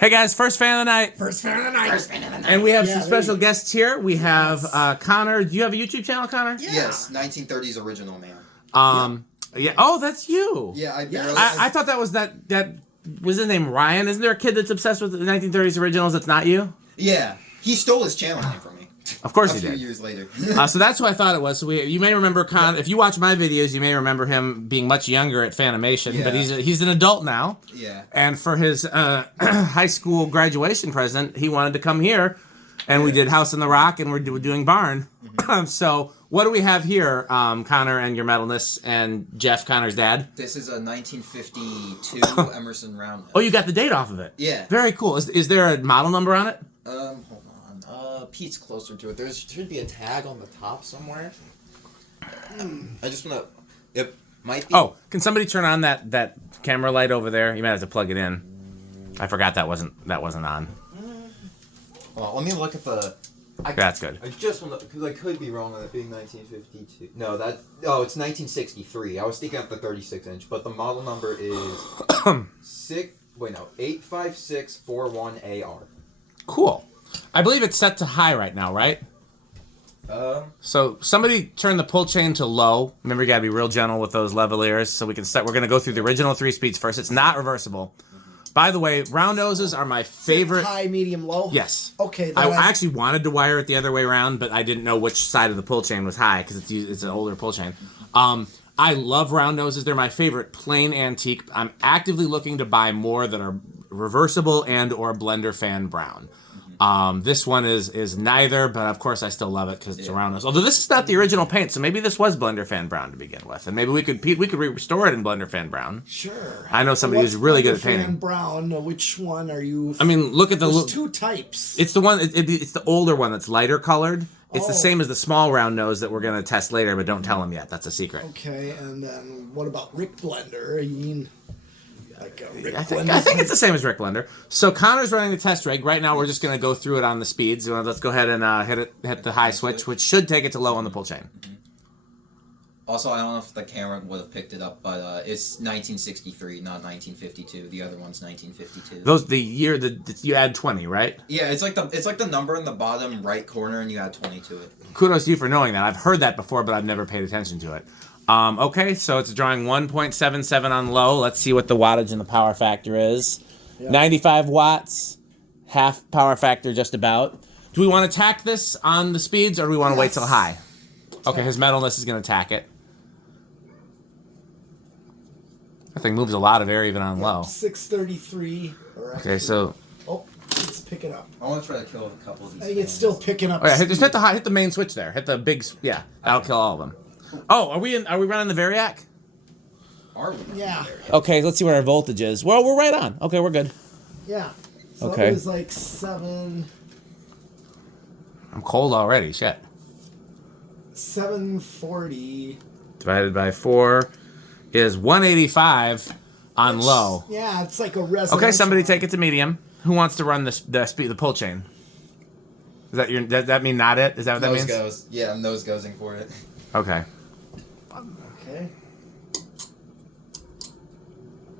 Hey guys, first fan of the night. First fan of the night. First fan of the night. And we have some special guests here. We have Connor. Do you have a YouTube channel, Connor? Yeah. Yes, 1930s original man. Yeah. Oh, that's you. Yeah, I thought that was that was his name Ryan. Isn't there a kid that's obsessed with the 1930s originals that's not you? Yeah. He stole his channel name from me. Of course he did. A few years later. So that's who I thought it was. So you may remember if you watch my videos, you may remember him being much younger at Fanimation, but he's an adult now. Yeah. And for his high school graduation present, he wanted to come here, and we did House on the Rock, and we're doing Barn. Mm-hmm. So what do we have here, Connor and your metalness and Jeff, Connor's dad? This is a 1952 Emerson Roundnose. Oh, you got the date off of it. Yeah. Very cool. Is there a model number on it? Hold on. Pete's closer to it. There should be a tag on the top somewhere. I just want to... It might be... Oh, can somebody turn on that camera light over there? You might have to plug it in. I forgot that wasn't on. Well, let me look at the... That's good. I just want to... Because I could be wrong on it being 1952. No, Oh, it's 1963. I was thinking of the 36-inch, but the model number is... 85641AR. Cool. I believe it's set to high right now, right? So somebody turn the pull chain to low. Remember, you gotta be real gentle with those lavaliers so we can start. We're gonna go through the original 3 speeds first. It's not reversible. By the way, round noses are my favorite. High, medium, low? Yes. Okay. I actually wanted to wire it the other way around, but I didn't know which side of the pull chain was high because it's an older pull chain. I love round noses. They're my favorite plain antique. I'm actively looking to buy more that are reversible and or blender fan brown. This one is neither, but of course I still love it because it's a round nose. Although this is not the original paint, so maybe this was blender fan brown to begin with, and maybe we could restore it in blender fan brown. Sure. I know somebody who's really good at painting. Fan brown. Which one are you? I mean, look at the. There's 2 types. It's the one. It's the older one that's lighter colored. It's the same as the small round nose that we're gonna test later, but don't tell them yet. That's a secret. Okay, and then what about Rick Blender? You mean like a Rick I Blender? think it's the same as Rick Blender. So Connor's running the test rig. Right now we're just going to go through it on the speeds. Let's go ahead and hit the high switch, which should take it to low on the pull chain. Also, I don't know if the camera would have picked it up, but it's 1963, not 1952. The other one's 1952. You add 20, right? Yeah, it's like the number in the bottom right corner, and you add 20 to it. Kudos to you for knowing that. I've heard that before, but I've never paid attention to it. Okay, so it's drawing 1.77 on low. Let's see what the wattage and the power factor is. Yep. 95 watts, half power factor just about. Do we want to tack this on the speeds, or do we want to wait till high? Okay, his metalness is going to tack it. That thing moves a lot of air even on low. 633. Okay, so... Oh, let's pick it up. I want to try to kill a couple of these. I think it's still picking up. Oh, yeah, just hit the main switch there. Hit the big... Yeah, that'll kill all of them. Oh, are we running the Variac? Are we? Yeah. Okay, let's see what our voltage is. Well, we're right on. Okay, we're good. Yeah. So okay. It was like 7. I'm cold already. Shit. 740 divided by 4 is 185 on low. Yeah, it's like a residential. Okay, somebody take it to medium. Who wants to run the pull chain? Does that mean not it? Is that what that means? Goes. Yeah, I'm nose goesing for it. Okay. Okay.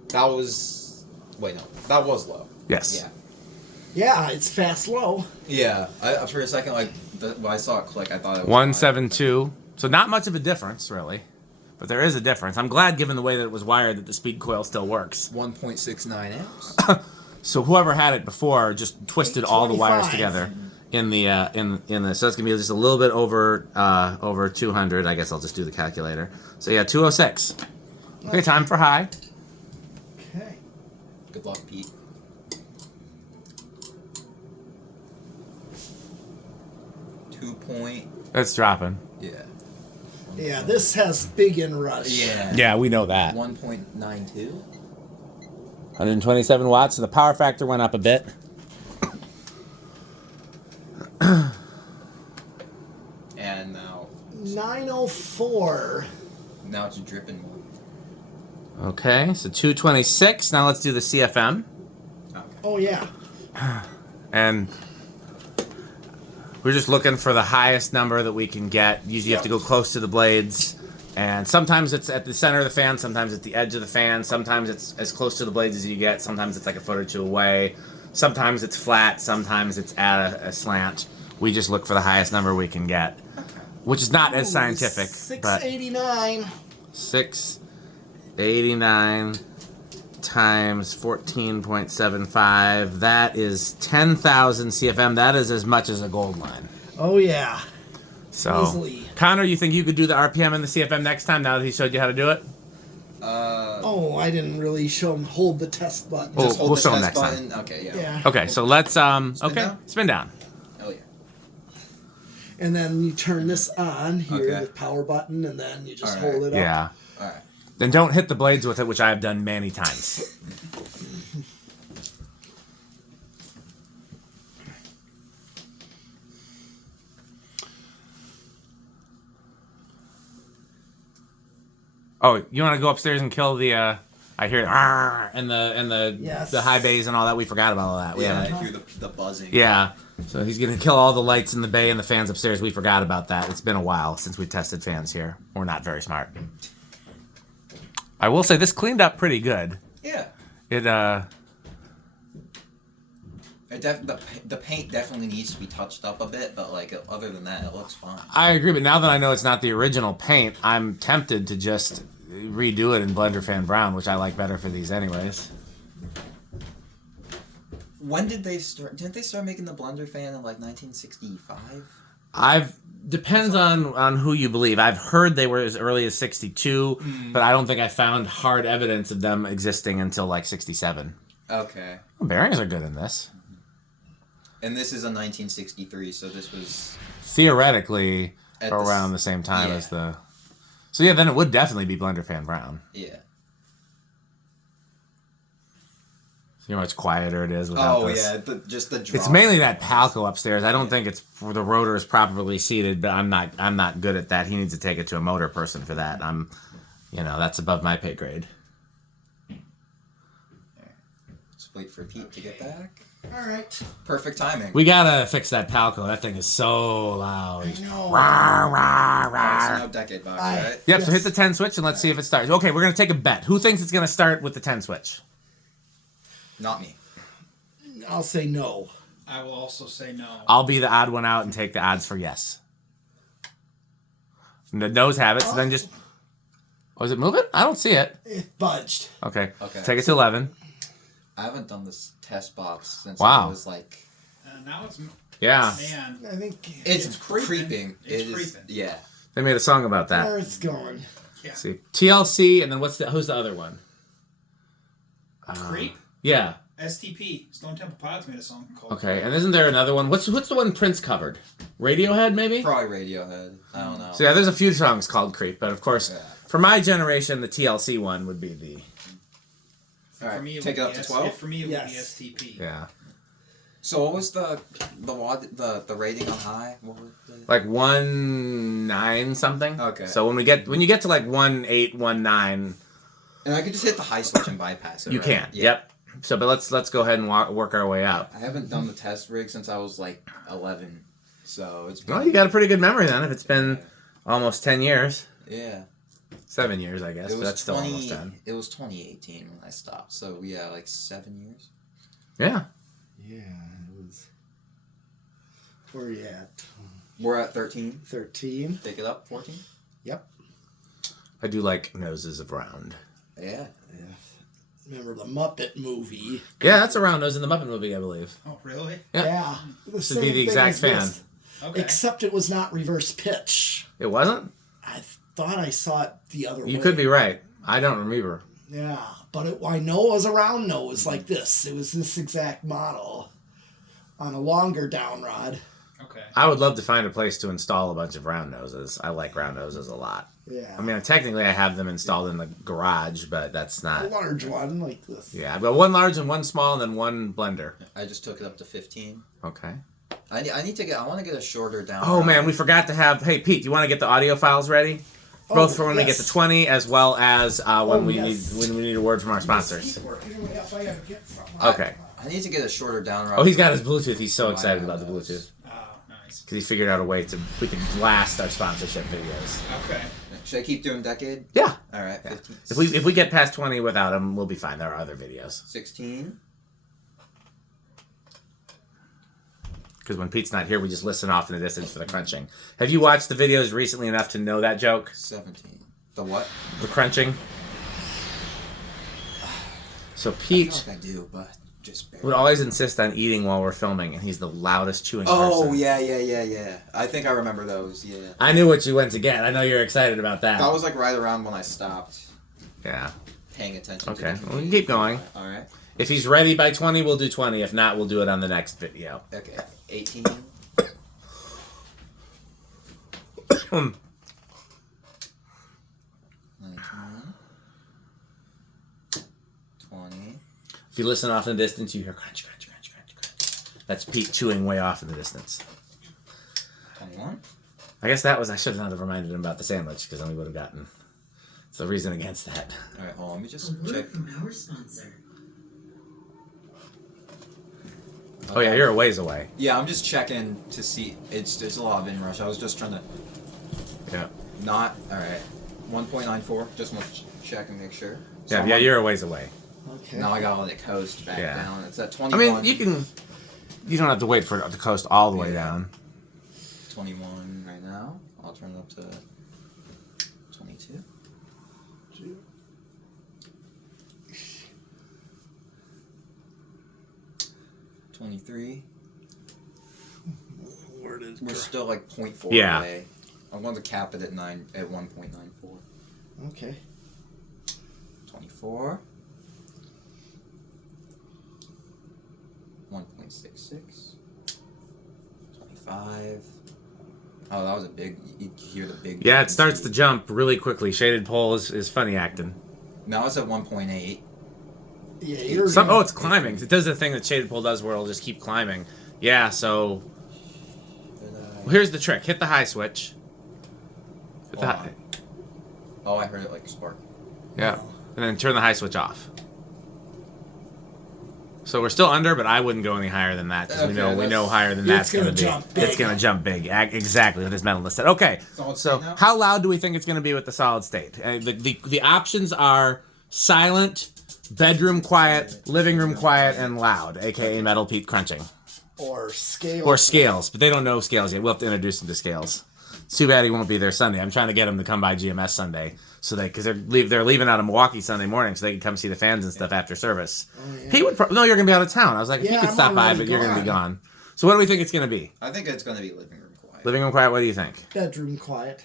That was... Wait, no. That was low. Yes. Yeah, it's fast low. Yeah. For a second, when I saw it click, I thought it was... 172. So not much of a difference, really. But there is a difference. I'm glad, given the way that it was wired, that the speed coil still works. 1.69 amps. So whoever had it before just twisted all the wires together in the so it's gonna be just a little bit over 200. I guess I'll just do the calculator. So yeah, 206. Okay, time for high. Okay. Good luck, Pete. It's dropping. Yeah. Yeah, this has big inrush. Yeah. Yeah, we know that. 1.92. 127 watts, so the power factor went up a bit. And now... 904. Now it's dripping more. Okay, so 226. Now let's do the CFM. Okay. Oh, yeah. And we're just looking for the highest number that we can get. Usually you have to go close to the blades. And sometimes it's at the center of the fan, sometimes at the edge of the fan, sometimes it's as close to the blades as you get, sometimes it's like a foot or two away. Sometimes it's flat, sometimes it's at a slant. We just look for the highest number we can get, which is not as scientific. 689. 689 times 14.75. That is 10,000 CFM. That is as much as a gold line. Oh, yeah. So, Easily. Connor, you think you could do the RPM and the CFM next time now that he showed you how to do it? I didn't really show him hold the test button. We'll Just hold the show him test next button. time. Okay, Yeah. Okay, so let's, down? spin down. Oh, yeah. And then you turn this on here, Okay. the power button, and then you just All right. hold it up. Yeah. All right. Then don't hit the blades with it, which I have done many times. Oh, you want to go upstairs and kill the? I hear and the Yes. the high bays and all that. We forgot about all that. We Yeah, haven't- I hear the buzzing. Yeah. So he's gonna kill all the lights in the bay and the fans upstairs. We forgot about that. It's been a while since we tested fans here. We're not very smart. I will say this cleaned up pretty good. Yeah. It The paint definitely needs to be touched up a bit, but like other than that, it looks fine. I agree, but now that I know it's not the original paint, I'm tempted to just redo it in Blender Fan Brown, which I like better for these anyways. When did they start? Didn't they start making the Blender Fan in like 1965? Depends on who you believe. I've heard they were as early as 62, but I don't think I found hard evidence of them existing until like 67. Okay. Well, bearings are good in this. And this is a 1963, so this was Theoretically At around the the same time yeah. as the... So yeah, then it would definitely be Blender Fan Brown. yeah. See how much quieter it is without Oh this. yeah, just the drop. It's mainly that Palco upstairs. I don't think it's for the rotor is properly seated, but I'm not good at that. He needs to take it to a motor person for that. That's above my pay grade. Just wait for Pete to get back. All right. Perfect timing. We gotta fix that Palco. That thing is so loud. I know. Rah, rah, So rah. no decade box, I- right? Yep, so Yes. hit the 10 switch and let's see if it starts. Okay, we're gonna take a bet. Who thinks it's gonna start with the 10 switch? Not me. I'll say no. I will also say no. I'll be the odd one out and take the odds for yes. The no's have it, so then just... Oh, is it moving? I don't see it. It budged. Okay, Okay. take it to 11. I haven't done this test box since Wow. I was like. Now it's Yeah, man. I think It's creeping. creeping. It's It is. creeping. Yeah. they made a song about that. where it's going. Yeah. See, TLC, and then who's the other one? Creep. Yeah. STP. Stone Temple Pilots made a song called. Okay, and isn't there another one? What's the one Prince covered? Radiohead, maybe? Probably Radiohead. I don't know. So yeah, there's a few songs called Creep, but of course, Yeah. for my generation, the TLC one would be the... All right, For me, it take it would up be to 12. For me, it Yes. would be STP. Yeah. So what was the rating on high? What was the... Like 1.9 something. Okay. So when you get to like 1.8, 1.9, And I could just hit the high switch and bypass it. you right? can. Yeah. Yep. So, but let's go ahead and work our way up. I haven't done the test rig since I was like 11, so it's been... Well, you got a pretty good memory then. If it's been almost 10 years, Yeah. 7 years, I guess. It But was that's still almost 10. It was 2018 when I stopped, so yeah, like 7 years. Yeah. Yeah, it was. Where are you at? We're at 13. 13. Take it up, 14. Yep. I do like noses of round. Yeah. Yeah. Remember the Muppet movie? Yeah, that's a round nose in the Muppet movie, I believe. Oh, really? Yeah. The Should be same the exact thing fan. as this, Okay. except it was not reverse pitch. It wasn't? I thought I saw it the other way. You could be right. I don't remember. Yeah, but I know it was a round nose like this. It was this exact model on a longer down rod. Okay. I would love to find a place to install a bunch of round noses. I like round noses a lot. Yeah. I mean, technically I have them installed in the garage, but that's a not... large one like this. Yeah, I've got one large and one small and then one blender. I just took it up to 15. Okay. I need to get... I want to get a shorter down. Oh, rod. man, we forgot to have... Hey, Pete, do you want to get the audio files ready? Both for when we get to 20 as well as when we need a word from our sponsors. Keep working your way up. I gotta get something. Okay. I need to get a shorter down rod. Oh, he's got his Bluetooth. He's so excited about the Bluetooth. Oh, nice. Because he figured out a way we can blast our sponsorship videos. Okay. Should I keep doing decade? Yeah. All right, Yeah. 15. If we get past 20 without him, we'll be fine. There are other videos. 16. because when Pete's not here, we just listen off in the distance for the crunching. Have you watched the videos recently enough to know that joke? 17. The what? The crunching. So Pete I feel like I do, but just barely. would always insist on eating while we're filming, and he's the loudest chewing person. Oh, yeah. I think I remember those, yeah. I knew what you went to get. I know you're excited about that. That was like right around when I stopped Yeah. paying attention to Okay, the well, we can keep going. Alright. If he's ready by 20, we'll do 20. If not, we'll do it on the next video. Okay. 18. 19. If you listen off in the distance, you hear crunch, crunch, crunch, crunch, crunch. That's Pete chewing way off in the distance. 21. I guess that was, I should not have reminded him about the sandwich, because then we would have gotten. It's the reason against that. Alright, hold on, let me just A word check. from our sponsor. Oh yeah, you're a ways away. Yeah, I'm just checking to see. It's a lot of inrush. I was just trying to Yeah. not. Alright. 1.94. Just want to check and make sure. So Yeah, I'm yeah, on- you're a ways away. Okay. Now I gotta let it coast back Yeah. down. It's at I 21. mean, you don't have to wait for it to coast all the way Yeah. down. 21 right now. I'll turn it up to 22. 23. We're still like 0.4 Yeah. away. I want to cap it at 1.94. Okay. 24. 1.66. 25. Oh, that was a big. You hear the big. Yeah, it starts to jump really quickly. Shaded pole is funny acting. Now it's at 1.8. Yeah, you're. Oh, it's climbing. It does the thing that shaded pole does where it'll just keep climbing. Yeah, so well, here's the trick. Hit the high switch. Hit the Hold high, on. Oh, I heard it like spark. yeah, and then turn the high switch off. So we're still under, but I wouldn't go any higher than that because we Okay, know higher than It's that's going to gonna be. jump big. It's going to jump big. Exactly what his mental list said. Okay, Solid so state now? how loud do we think it's going to be with the solid state? The options are silent, bedroom quiet, living room quiet, and loud, aka Metal Pete crunching. Or scale. Or scales, but they don't know scales yet. We'll have to introduce them to scales. It's too bad he won't be there Sunday. I'm trying to get him to come by GMS Sunday, so because they're leaving out of Milwaukee Sunday morning, so they can come see the fans and stuff after service. Oh, yeah. He would no, you're gonna be out of town. I was like, if Yeah, you could I'm stop by, already but you're gonna be gone. gone. So what do we think it's gonna be? I think it's gonna be living room quiet. Living room quiet. What do you think? Bedroom quiet.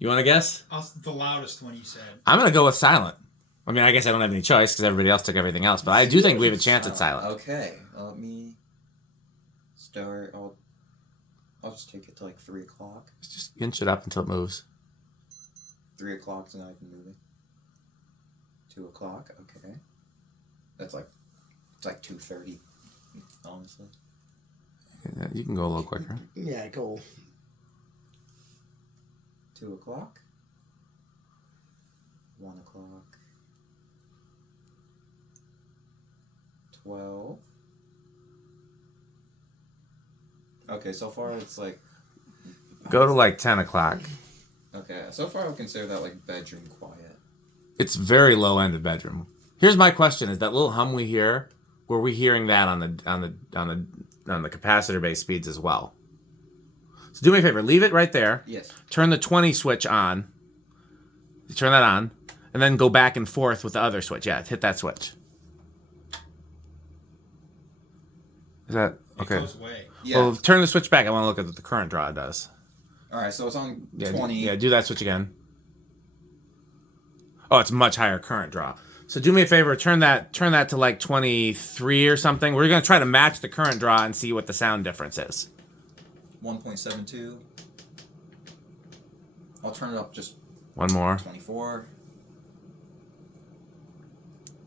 You want to guess? The loudest one you said. I'm gonna go with silent. I mean, I guess I don't have any choice because everybody else took everything else, but I do think we have a chance at silent. Okay, let me start. I'll just take it to like 3 o'clock. Just inch it up until it moves. 3 o'clock's not even moving. 2 o'clock. Okay, it's like 2:30. Honestly, Yeah, you can go a little quicker. Yeah, go. 2 o'clock. 1 o'clock. 12. Okay, so far it's like. Go to like 10 o'clock. Okay, so far I would consider that like bedroom quiet. It's very low end of bedroom. Here's my question: is that little hum we hear? Were we hearing that on the capacitor based speeds as well? So do me a favor, leave it right there. Yes. Turn the 20 switch on. Turn that on, and then go back and forth with the other switch. Yeah, hit that switch. Is that okay? It goes away. Yeah. Well, turn the switch back. I want to look at what the current draw does. All right, so it's on Yeah, 20. Yeah, do that switch again. Oh, it's much higher current draw. So do me a favor, turn that to like 23 or something. We're gonna try to match the current draw and see what the sound difference is. 1.72. I'll turn it up just One more. 24.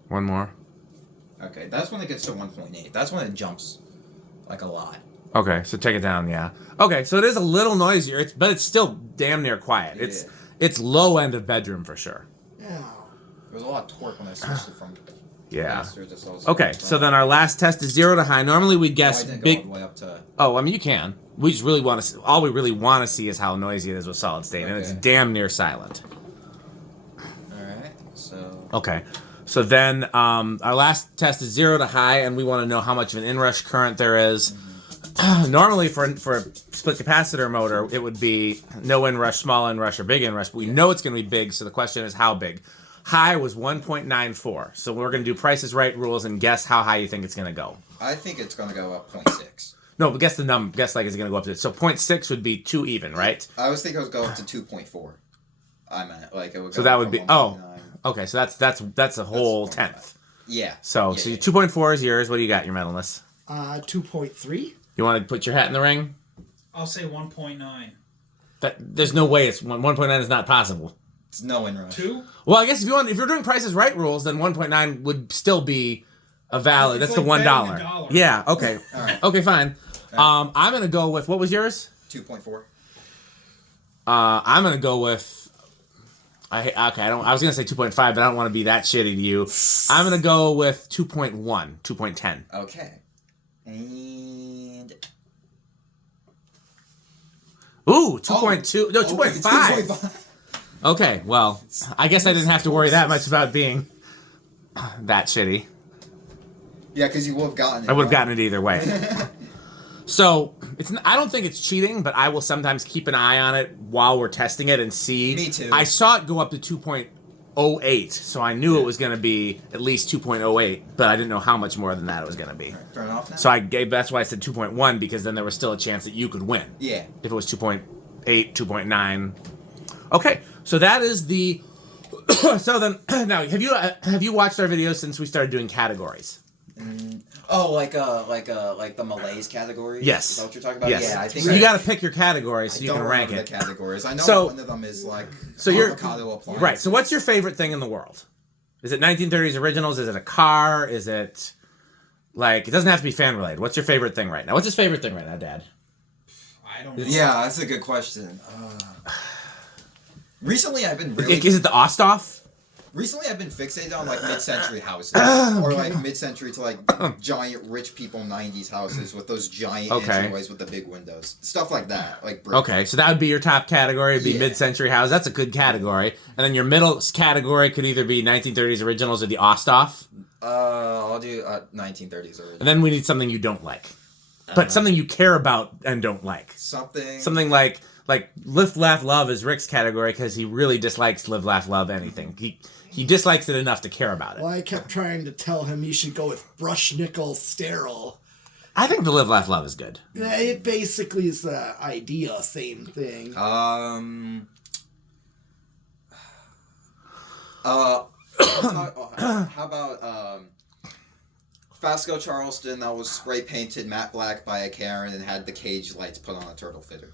One more. Okay, that's when it gets to 1.8. That's when it jumps like a lot. Okay, so take it down, yeah. Okay, so it is a little noisier, but it's still damn near quiet. Yeah. It's low end of bedroom for sure. Yeah. There was a lot of torque when I switched it from Yeah. capacitor to solid. Okay, so then our last test is 0 to high. Normally we I guess didn't go all big. the way up to. Oh, I mean you can. We just really want to. All we really want to see is how noisy it is with solid state, and it's Okay. damn near silent. All right, so Okay, so then our last test is 0 to high, and we want to know how much of an inrush current there is. Normally for a split capacitor motor, it would be no inrush, small inrush, or big inrush, but we know it's going to be big, so the question is how big. High was 1.94, so we're going to do Price is Right rules and guess how high you think it's going to go. I think it's going to go up 0.6. No, but guess the number. Guess like it's going to go up to it. So 0.6 would be 2 even, right? I was thinking it would go up to 2.4. I meant like it would. So go that up would from be 1.9. okay. So that's a whole tenth. Yeah. So yeah, so yeah. 2.4 is yours. What do you got? Your metalness. 2.3. You want to put your hat in the ring? I'll say 1.9. There's no way it's 1.9 is not possible. It's no inrush. 2? Well, I guess if you're doing Price is Right rules, then 1.9 would still be a valid. It's That's like the betting $1. a dollar. Yeah. Okay. All right. Okay. Fine. I'm gonna go with what was yours? 2.4. I'm gonna go with. I was gonna say 2.5, but I don't want to be that shitty to you. I'm gonna go with 2.1, 2.10. Okay. And Ooh, 2.2. No, 2.5. 2.5. Okay, well, I guess I didn't have to worry that much about being that shitty. Yeah, because you would have gotten it. I would have gotten it either way. So, I don't think it's cheating, but I will sometimes keep an eye on it while we're testing it and see. Me too. I saw it go up to 2.08, so I knew it was going to be at least 2.08, but I didn't know how much more than that it was going to be. Right, turn it off now? So that's why I said 2.1, because then there was still a chance that you could win. Yeah. If it was 2.8, 2.9. Okay, so that is the... So then, now, have you watched our videos since we started doing categories? Oh, like the Malays category? Yes. Is that what you're talking about? Yes. Yeah, I think So you got to pick your category so you can rank the it. categories. I know So- one of them is like you're avocado appliances. right. So what's your favorite thing in the world? Is it 1930s originals? Is it a car? Is it like it doesn't have to be fan related? What's your favorite thing right now? What's his favorite thing right now, Dad? I don't know. Yeah, that's a good question. Recently, I've been really. Is it the Osthoff? Recently, I've been fixated on like mid-century houses, or like mid-century to like giant rich people '90s houses with those giant entryways with the big windows, stuff like that. Like brick. Okay, so that would be your top category. It'd be Yeah. mid-century house. That's a good category. And then your middle category could either be 1930s originals or the Osthoff. I'll do 1930s original. And then we need something you don't like, but something you care about and don't like. Something like Live, Laugh, Love is Rick's category because he really dislikes Live, Laugh, Love anything. He dislikes it enough to care about it. Well, I kept trying to tell him he should go with Brush Nickel Sterile. I think the Live, Laugh, Love is good. It basically is the idea, same thing. How about Fasco Charleston that was spray painted matte black by a Karen and had the cage lights put on a turtle fitter?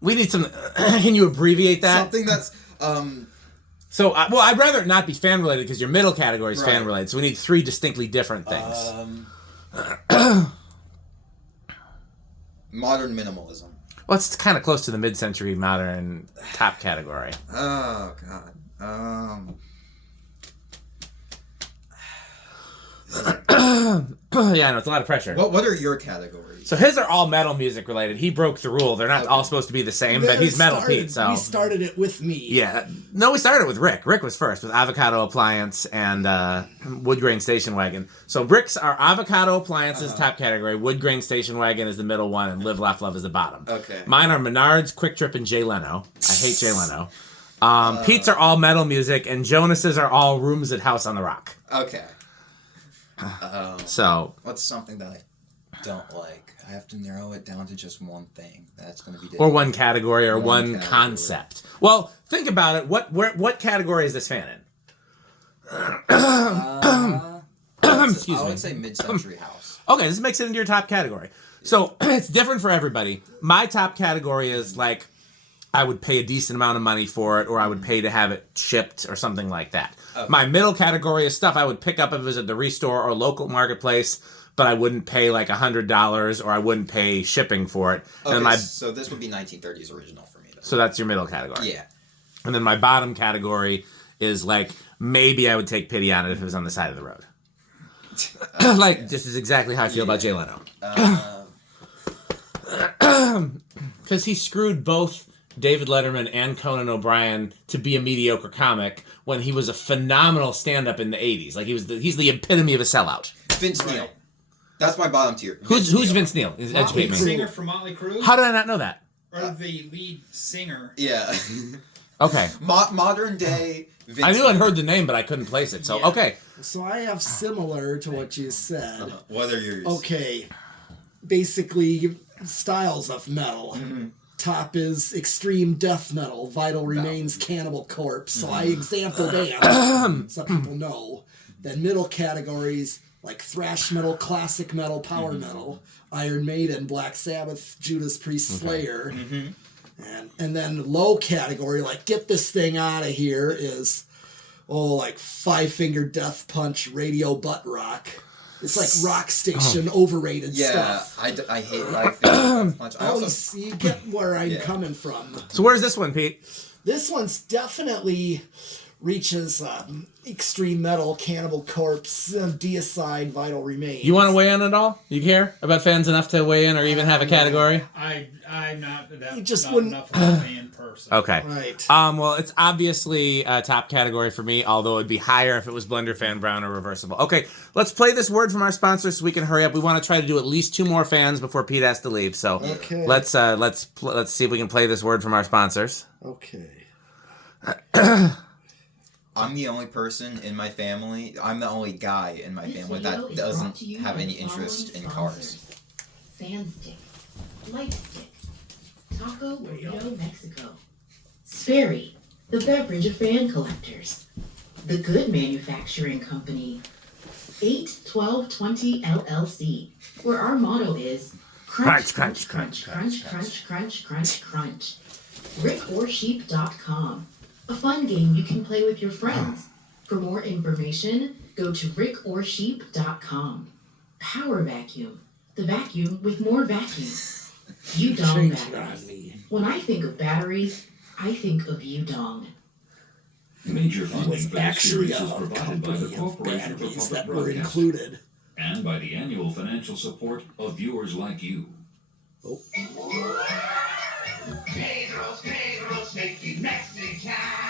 We need some. Can you abbreviate that? Something that's So, I'd rather it not be fan related because your middle category is fan Right. related. So we need 3 distinctly different things. modern minimalism. Well, it's kind of close to the mid-century modern top category. Oh God. Yeah, I know it's a lot of pressure. What are your categories? So his are all metal music related. He broke the rule. They're not all supposed to be the same, but he's Metal Pete. So we started it with me. yeah, no, we started with Rick. Rick was first with Avocado Appliance and Wood Grain Station Wagon. So Rick's are Avocado Appliances top category. Wood Grain Station Wagon is the middle one, and Live Laugh Love is the bottom. Okay. Mine are Menards, Quick Trip, and Jay Leno. I hate Jay Leno. Pete's are all metal music, and Jonas's are all Rooms at House on the Rock. Okay. So What's something that I don't like? I have to narrow it down to just one thing. That's going to be or one category or one category. concept. Well, think about it. What category is this fan in? Excuse I me. would say mid-century house. Okay, this makes it into your top category. So it's different for everybody. My top category is like I would pay a decent amount of money for it, or I would pay to have it shipped or something like that. Okay. My middle category is stuff I would pick up if it was at the restore or local marketplace, but I wouldn't pay like $100 or I wouldn't pay shipping for it. Okay, And then so this would be 1930s original for me, though. so that's your middle category. Yeah. And then my bottom category is like maybe I would take pity on it if it was on the side of the road. This is exactly how I feel about Jay Leno. Because he screwed both David Letterman and Conan O'Brien to be a mediocre comic when he was a phenomenal stand-up in the 80s. Like he's the epitome of a sellout. Vince Neil. That's my bottom tier. Who's Vince Neil? Educate Lead me. singer for Motley Crue? How did I not know that? Or the lead singer. Yeah. Okay. Modern day Vince I knew I'd Neil. heard the name, but I couldn't place it. So, Yeah. okay. So I have similar to what you said. What are yours? Okay. Basically, styles of metal. Top is extreme death metal, Vital Remains, Cannibal Corpse. So I example band, some people know. Then middle categories like thrash metal, classic metal, power metal, Iron Maiden, Black Sabbath, Judas Priest, Slayer. And then low category, like get this thing out of here, is like Five Finger Death Punch, Radio Butt Rock. It's like rock station overrated stuff. I hate Five Finger Death Punch. You get where I'm coming from. So where's this one, Pete? This one's definitely reaches extreme metal, Cannibal Corpse, Deicide, Vital Remains. You want to weigh in at all? You care about fans enough to weigh in or even have a category? I'm not that. You just not wouldn't- enough of a fan person. Okay. Right. Well, it's obviously a top category for me, although it'd be higher if it was Blender, Fan Brown, or Reversible. Okay, let's play this word from our sponsor so we can hurry up. We want to try to do at least 2 more fans before Pete has to leave. So Okay. let's see if we can play this word from our sponsors. Okay. I'm the only person in my family. I'm the only guy in my family that doesn't have any interest in cars. Sandstick, Lightstick, Taco Burrito Mexico, Sperry, the beverage of fan collectors, The Good Manufacturing Company, 81220 LLC, where our motto is crunch, crunch, crunch, crunch, crunch, crunch, crunch, crunch. RickOrSheep.com, a fun game you can play with your friends. For more information, go to RickOrSheep.com. Power Vacuum, the vacuum with more vacuum. Udong Changed on batteries. me. When I think of batteries, I think of Udong. Major It funding was for this actually series is a provided by the company of Corporation for batteries Public that were Broadcasting included. and by the annual financial support of viewers like you.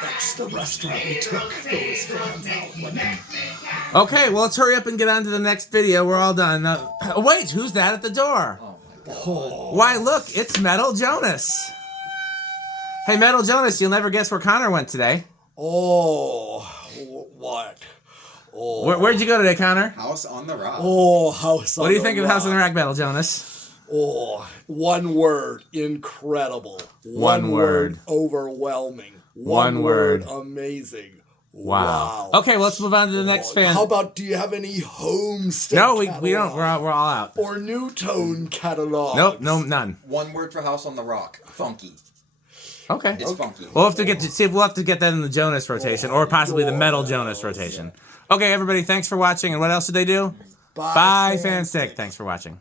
That's the restaurant we took those fans out. Okay, well, let's hurry up and get on to the next video. We're all done. Wait, who's that at the door? Oh, Why, look, it's Metal Jonas. Hey, Metal Jonas, you'll never guess where Connor went today. What? Oh, Where'd you go today, Connor? House on the Rock. House on What do you the think of the House on the Rock. Rack, Metal Jonas? One word, incredible. One word. Overwhelming. One word. Amazing. Wow. Okay, well, let's move on to the next fan. How about, do you have any Homestead No, we catalog? don't. We're all out. Or New Tone catalog? Nope, no, none. One word for House on the Rock. Funky. Okay. It's funky. We'll have to we'll have to get that in the Jonas rotation, or possibly the Metal Jonas rotation. Okay, everybody, thanks for watching. And what else did they do? Bye, Fanstick. Thanks for watching.